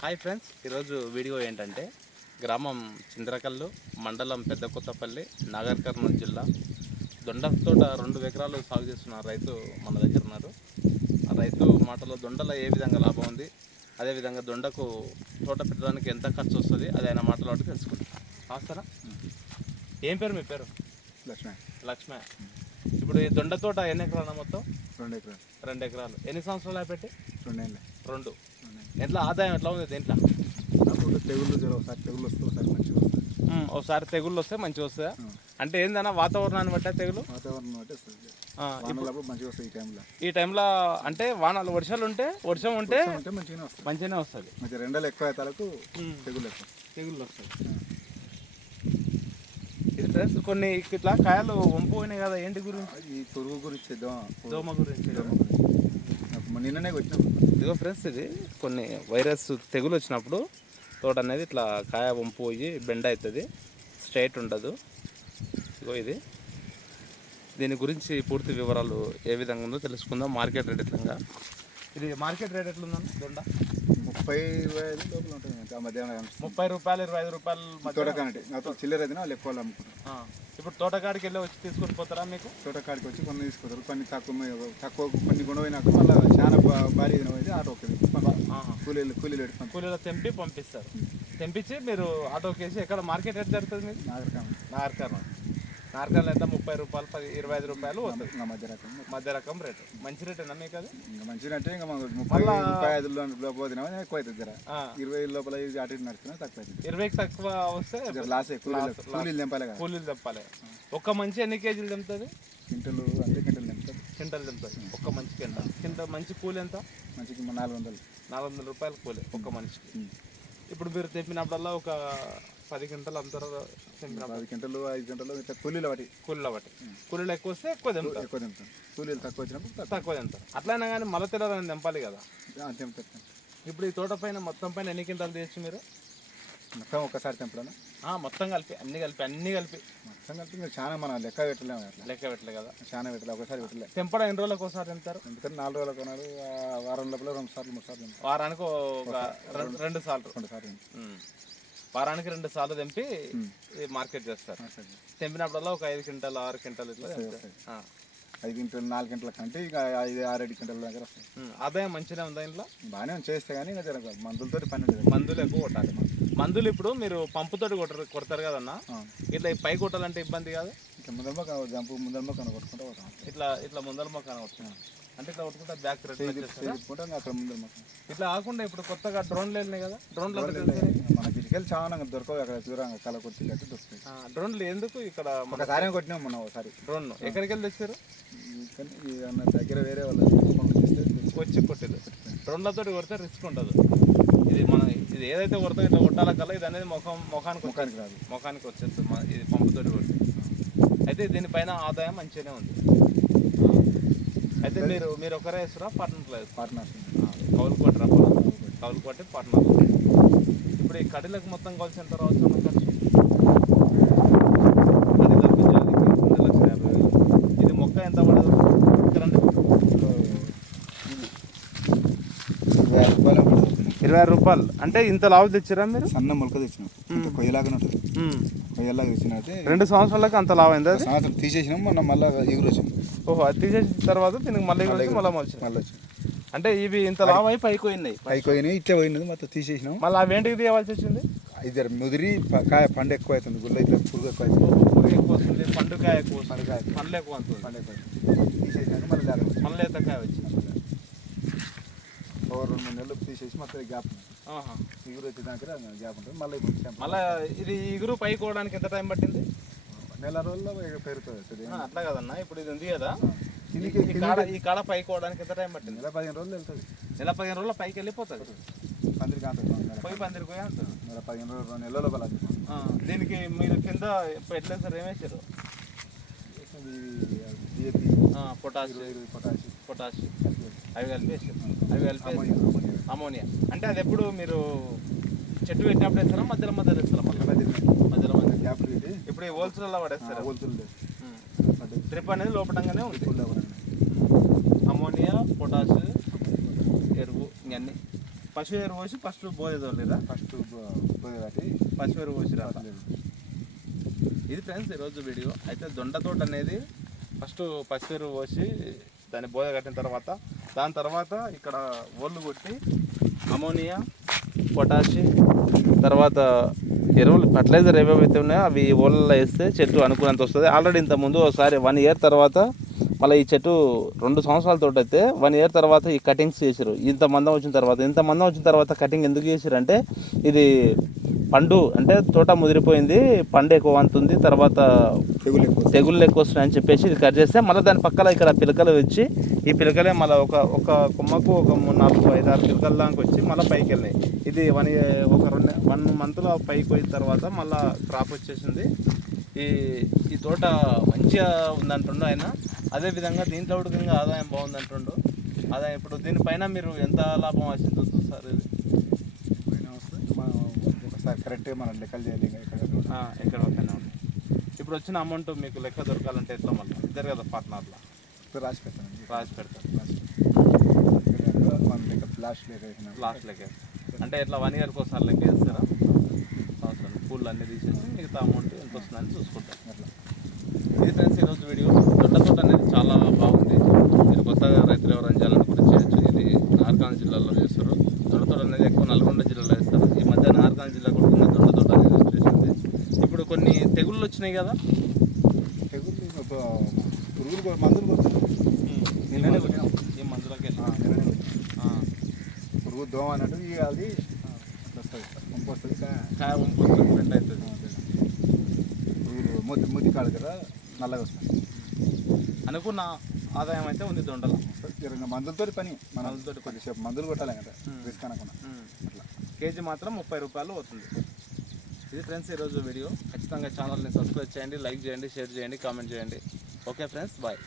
Hi friends ఈరోజు video ఏంటంటే గ్రామం చింద్రకల్లు మండలం పెద్ద కొత్తపల్లి నాగర్ కర్నూలు జిల్లా. దొండ తోట రెండు ఎకరాలు సాగు చేస్తున్న రైతు మన దగ్గర ఉన్నారు. ఆ రైతు మాటలో దొండల ఏ విధంగా లాభం ఉంది అదేవిధంగా దొండకు తోట పెట్టడానికి ఎంత ఖర్చు వస్తుంది అది ఆయన మాటలో అడిగి తెలుసుకుంటాం. ఆస్తారా? ఏం పేరు మీ పేరు? లక్ష్మణ లక్ష్మ. ఇప్పుడు ఈ దొండ తోట ఎన్ని ఎకరాలు మొత్తం? రెండు ఎకరాలు. రెండు ఎకరాలు. ఎన్ని సంవత్సరాలు పెట్టి రెండు రెండు. ఎట్లా ఆదాయం ఎట్లా ఉంది దీంట్లో? తెగుళ్ళు జ్వరం ఒకసారి తెగుళ్ళు వస్తే ఒకసారి మంచిగా వస్తుంది ఒకసారి తెగుళ్ళు వస్తే మంచిగా వస్తాయా? ఆ. అంటే ఏందన్నా వాతావరణాన్ని బట్టే తెగులు వాతావరణం వస్తుంది మంచిగా వస్తుంది ఈ టైంలో. ఈ టైంలో అంటే వానాలు వర్షాలు ఉంటే వర్షం ఉంటే మంచిగానే వస్తుంది మంచిగానే వస్తుంది మంచి రెండేళ్ళు ఎక్కువ అవుతాలకు తెగుళ్ళు ఎక్కువ. తెగుళ్ళు వస్తాయి. ఫ్రెండ్స్ కొన్ని ఇట్లా కాయలు వంపు పోయినాయి కదా ఏంటి గురించి? ఈ పురుగు గురించి దోమ గురించి. నిన్ననే వచ్చినాం ఇదిగో ఫ్రెండ్స్ ఇది. కొన్ని వైరస్ తెగులు వచ్చినప్పుడు తోట అనేది ఇట్లా కాయ వంపు పోయి బెండ్ అవుతుంది. స్ట్రైట్ ఉండదు. ఇదిగో ఇది. దీని గురించి పూర్తి వివరాలు ఏ విధంగా ఉందో తెలుసుకుందాం. మార్కెట్ రేట్ ఎట్లంగా? ఇది మార్కెట్ రేట్ ఎట్లుందండి? దొండ ముప్పై లోపల ఉంటుంది మధ్యాహ్నం ముప్పై రూపాయలు ఇరవై ఐదు రూపాయలు తోటకానంటే నాతో చిల్లర అయితే వాళ్ళు ఎక్కువ అమ్ముకుంటారు ఇప్పుడు తోటకాడికి వెళ్ళి వచ్చి తీసుకొని పోతారా మీకు? తోటకాడికి వచ్చి కొన్ని తీసుకుంటారు కొన్ని తక్కువ తక్కువ కొన్ని గుణమైనాక మళ్ళీ చాలా భారీ అయితే ఆటో ఆహా. కూలీలు కూలీలు పెట్టుకుంటారు కూలీలో తెంపి పంపిస్తారు. తెంపించి మీరు ఆటోకి వేసి ఎక్కడ మార్కెట్ రేట్ జరుగుతుంది మీకు? నాగరికం నార్కర్ణ నార్కర్ణ ఎంత? ముప్పై రూపాయలు పది ఇరవై ఐదు రూపాయలు మధ్య రకం. మధ్య రకం రేటు. మంచి రేటేనా మీకు అది? ఇంకా మంచిగా అంటే ఇంకా ముప్పై ముప్పై ఐదు పోతున్నాం ఎక్కువ అవుతుంది జర. ఇరవై లోపల అటు నడుస్తున్నా తక్కువ అవుతుంది. ఇరవైకి తక్కువ వస్తే లాస్ కూలీలు తెంపాలి కూలీలు తెంపాలి. ఒక్క మంచి ఎన్ని కేజీలు తెంపుతుంది? కింటలు అంటే కింటలు తెంపుతారు. కింటలు తెంపుతుంది ఒక్క మంచి కింట కింట మంచి కూలి ఎంత? మంచికి నాలుగు వందలు. నాలుగు వందల రూపాయలు కూలి ఒక్క మనిషికి. ఇప్పుడు మీరు తెంపినప్పుడల్లా ఒక పది గంటలు అంతరం తెంపినప్పుడు పది గంటలు ఐదు గంటలు ఇట్లా కూలీలు వాటి. కూలీలో బట్టి కూలీలు ఎక్కువ వస్తే ఎక్కువ తెంపుతారు ఎక్కువ తెంపుతారు కూలీలు తక్కువ వచ్చినప్పుడు తక్కువ. తెంపుతారు అట్లయినా కానీ మల తెల్లని తెంపాలి కదా. తెంపుతారు ఇప్పుడు ఈ తోట పైన మొత్తం పైన ఎన్ని క్వింటాలు తీయచ్చు మీరు? మొత్తం ఒక్కసారి తెంపడం మొత్తం కలిపి అన్ని కలిపి అన్ని కలిపి. మొత్తం కలిపి ఇంకా చాలా మనం లెక్క పెట్టలేము అట్లా. లెక్క పెట్టలే కదా. చాలా పెట్టలే ఒకసారి పెట్టలే. తెంపడం ఎన్ని రోజులకు ఒకసారి తెంపుతారు? ఎందుకంటే నాలుగు రోజులు కొనాడు ఆ వారం లోపల రెండు సార్లు మూడు సార్లు. వారానికి ఒక రెండు- సార్లు. రెండు సార్లు. వారానికి రెండు సార్లు తెంపి మార్కెట్ చేస్తారు. తెంపినప్పుడల్లా ఒక ఐదు క్వింటాలు ఆరు క్వింటాలు ఇట్లా. ఐదు గంటలు నాలుగు గంటల కంటే ఇక ఐదు ఆరేడు గంటల దగ్గర వస్తాయి. ఆదాయం మంచిగా ఉందా ఇంట్లో? బాగానే చేస్తే కానీ ఇంకా మందులతో పని ఉంటుంది మందులు ఎక్కువ కొట్టాలి. మందులు ఇప్పుడు మీరు పంపుతోటి కొట్టరు కొడతారు కదన్నా. ఇట్లా ఈ పై కొట్టాలంటే ఇబ్బంది కాదు? ఇంకా ముందర మొక్క జంపు ముందర మొక్క కొట్టుకుంటూ ఇట్లా ఇట్లా ముందర మొక్క కొట్టుకున్నాం అంటే ఇట్లా కొట్టుకుంటే బ్యాక్ అక్కడ ఇట్లా కాకుండా ఇప్పుడు కొత్తగా డ్రోన్లు వెళ్ళినాయి కదా డ్రోన్లు మనకి ఇటుకెళ్ళి చాలా దొరకవు అక్కడ దూరంగా కల కొట్టి కట్టి దొరుకుతాయి. డ్రోన్లు ఎందుకు ఇక్కడ మన ఒకసారి కొట్టినాం మొన్న ఒకసారి. డ్రోన్ ఎక్కడికి వెళ్ళి తెచ్చారు? దగ్గర వేరే వాళ్ళు వచ్చి కొట్టేది డ్రోన్లతో కొడితే రిస్క్ ఉండదు. ఇది మన ఇది ఏదైతే కొడతా ఇట్లా కొట్టాల కల్లా ఇది అనేది ముఖం ముఖానికి. ముఖానికి రాదు. ముఖానికి వచ్చేస్తుంది మన- ఇది పంపుతోటి కొడితే. అయితే దీనిపైన ఆదాయం మంచిగానే ఉంది. అయితే మీరు మీరు ఒకరే వేస్తారా? పార్ట్నర్లో వేస్తారా? పార్ట్నర్స్ కౌలు కొట్టరా కౌలు కొట్టి పార్ట్నర్ ఇప్పుడు ఈ కడీలకు మొత్తం కలిసి ఎంత రావచ్చు ఖర్చు కడీలకు జాలికి రెండు లక్షల యాభై వేలు ఇది మొక్క ఎంత పడదు ఇక్కడ రండి. ఇరవై రూపాయలు పడుతుంది ఇరవై ఆరు రూపాయలు. అంటే ఇంత లావు తెచ్చారా మీరు? సన్న మొలక తెచ్చినాం. ఇంకా కొయ్యలాగానే ఉంటుంది. కొయ్యలాగా తెచ్చినట్టే రెండు సంవత్సరాలకు అంత లావు అయింది సంవత్సరం తీసేసినాం మొన్న మళ్ళీ ఎగురు వచ్చింది ఓహో అది తీసేసిన తర్వాత దీనికి మళ్ళీ వచ్చి మళ్ళీ మొలిచింది మళ్ళీ వచ్చింది అంటే ఇవి ఇంత లావు అయి పైకి పోయినాయి పైకి పోయినాయి ఇట్లా పోయినది మొత్తం తీసేసినాం. మళ్ళీ అవి ఏంటికి తీయవలసి వచ్చింది? ఇద్దరు ముదిరి కాయ పండు ఎక్కువ అవుతుంది గుల్ల ఇట్లా పురుగు ఎక్కువ అవుతుంది పురుగు ఎక్కువ వస్తుంది. పండుకాయ ఎక్కువ. పండుకాయ. పండ్లు ఎక్కువ వస్తుంది పండు ఎక్కువ. అవుతుంది మళ్ళీ మళ్ళీ ఎత్తకాయ వచ్చింది. ఓ రెండు నెలలు తీసేసి మొత్తం గ్యాప్. ఎగురు వచ్చేదాకా గ్యాప్ ఉంటుంది. మళ్ళీ. మళ్ళా ఇది ఇగురు పైకి పోవడానికి ఎంత టైం పట్టింది? నెల రోజుల్లో పెరుగుతుంది అట్లా కదన్నా ఇప్పుడు ఇది ఉంది కదా. ఈ కాడ పైకి పోవడానికి ఎంత టైం పట్టింది? నెల పదిహేను రోజులు వెళ్తుంది. నెల పదిహేను రోజుల పైకి వెళ్ళిపోతుంది. పందిరి పోయి పందిరికి పోయి అంటుంది. నెల పదిహేను రోజులు రెండు నెలల లోపల దీనికి మీరు కింద ఫెర్టిలైజర్ ఏమేసారు ఇది డిఏపి పొటాష్. ఇరవై ఇరవై పొటాష్. పొటాష్. కలిపి అవి కలిపి వేసారు అవి కలిపి అమ్మోనియా, వేసారు. అమ్మోనియా. అమోనియా అంటే అది ఎప్పుడు మీరు చెట్టు పెట్టినప్పుడు వేస్తారా మధ్యలో మధ్యలో వేస్తారా మళ్ళీ? మధ్యలో మధ్యలో. గ్యాప్ ఇప్పుడు హోల్సేల్లో పడేస్తారా. హోల్సేల్. డ్రిప్ అనేది లోపటంగానే ఉంది. అమోనియా పొటాష్ ఎరువు ఇవన్నీ. పశు ఎరువు పోసి ఫస్ట్ బోధ తోలేదా? ఫస్ట్ కట్టి పశు ఎరువు పోసి రా ఇది ఫ్రెండ్స్ ఈరోజు వీడియో. అయితే దొండ తోట అనేది ఫస్ట్ పసుపు ఎరువు పోసి దాన్ని బోధ కట్టిన తర్వాత దాని తర్వాత ఇక్కడ ఒళ్ళు కొట్టి అమోనియా పొటాషి తర్వాత ఎరువులు ఫర్టిలైజర్ ఏవేవైతే ఉన్నాయో అవి ఓళ్ళలో వేస్తే చెట్టు అనుకున్నంత వస్తుంది. ఆల్రెడీ ఇంత ముందు ఒకసారి వన్ ఇయర్ తర్వాత మళ్ళీ ఈ చెట్టు రెండు సంవత్సరాల తోట అయితే వన్ ఇయర్ తర్వాత ఈ కటింగ్స్ చేసారు ఇంత మందం వచ్చిన తర్వాత ఇంత మందం వచ్చిన తర్వాత కటింగ్ ఎందుకు చేసారు అంటే ఇది పండు అంటే తోట ముదిరిపోయింది పండు ఎక్కువ వంతుంది తర్వాత తెగులు ఎక్కువ తెగుళ్ళు ఎక్కువ వస్తున్నాయని చెప్పేసి ఇది కట్ చేస్తే మళ్ళీ దాని పక్కన ఇక్కడ పిలకలు వచ్చి ఈ పిలకలే మళ్ళీ ఒక ఒక కొమ్మకు ఒక మూడు నాలుగు ఐదు ఆరు పిలకల దానికి వచ్చి మళ్ళీ పైకి వెళ్ళినాయి. ఇది వన్ ఒక రెండు వన్ మంత్లో పైకి పోయిన తర్వాత మళ్ళీ క్రాప్ వచ్చేసింది. ఈ ఈ తోట మంచిగా ఉందంటుండు ఆయన. అదేవిధంగా దీంట్లో ఇంకా ఆదాయం బాగుందంటుండు. ఆదాయం ఇప్పుడు దీనిపైన మీరు ఎంత లాభం ఆశించవచ్చు సార్ ఇది? ఒకసారి కరెక్ట్గా మనం లెక్కలు చేయాలి ఇంకా ఇక్కడ ఆ, ఎక్కడ ఓకేనా ఉంది. ఇప్పుడు వచ్చిన అమౌంట్ మీకు లెక్క దొరకాలంటే ఎట్లా మళ్ళీ ఇద్దరు కదా పార్ట్నర్లో ఇక్కడ రాసి పెట్టాను రాసి పెడతారు. రాసి మన లెక్క ఫ్లాష్ లెక్క. లాస్ట్ లెక్క అంటే ఎట్లా వన్ ఇయర్కి ఒకసారి లెక్క వేస్తారా? అవసరం. పూలు అన్నీ తీసేసి మిగతా అమౌంట్ ఎంత వస్తుందని చూసుకుంటాం. అట్లా. ఇది ఫ్రెండ్స్ ఈరోజు వీడియో. దొడ్డ తోట అనేది చాలా బాగుంది. మీరు కొత్తగా రైతులు ఎవరైనా చేయాలనుకుంటే చేయొచ్చు. ఇది నార్కాన జిల్లాలో చేస్తారు. దొడ్డ తోట అనేది ఎక్కువ నల్గొండ జిల్లాలో నార్కాన జిల్లా కూడా దొడ్డ తోట వచ్చేసింది. ఇప్పుడు కొన్ని తెగుళ్ళు వచ్చినాయి కదా? తెగులు ఒక పురుగులు మందులు నిన్ననే ఈ మందులకి పురుగు దోమ అన్నట్టు ఇక అది వస్తుంది. పంపు వస్తుంది కాయ వంపు వస్తుంది, బెండ్ అవుతుంది. పురుగులు ముద్ది ముద్ది కాడు కదా నల్లగా వస్తుంది. అనుకున్న ఆదాయం అయితే ఉంది దొండలో. జరంగా మందులతో పని. పని. కొద్దిసేపు మందులు కొట్టాలి కదా. రిస్క్ అనకుండా. అట్లా. కేజీ మాత్రం ముప్పై రూపాయలు అవుతుంది. ఇది ఫ్రెండ్స్ ఈరోజు వీడియో. ఖచ్చితంగా ఛానల్ని సబ్స్క్రైబ్ చేయండి లైక్ చేయండి షేర్ చేయండి కామెంట్ చేయండి. Okay friends bye.